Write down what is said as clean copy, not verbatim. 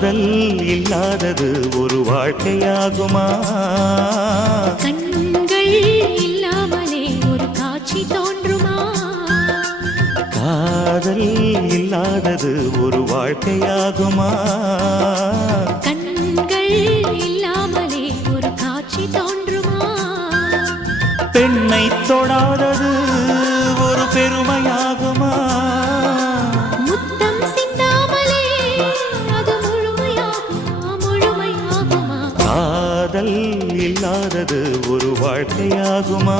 காதல் இல்லாதது ஒரு வாழ்க்கையாகுமா? கண்கள் இல்லாமலே ஒரு காட்சி தோன்றுமா? காதல் இல்லாதது ஒரு வாழ்க்கையாகுமா? கண்கள் இல்லாமலே ஒரு காட்சி தோன்றுமா? பெண்ணை தொடாதது ஒரு பெருமையாகுமா? முத்தம் சிந்தாமலே அது முழுமையாகுமா? முழுமையாகுமா? காதல் இல்லாதது ஒரு வாழ்க்கையாகுமா?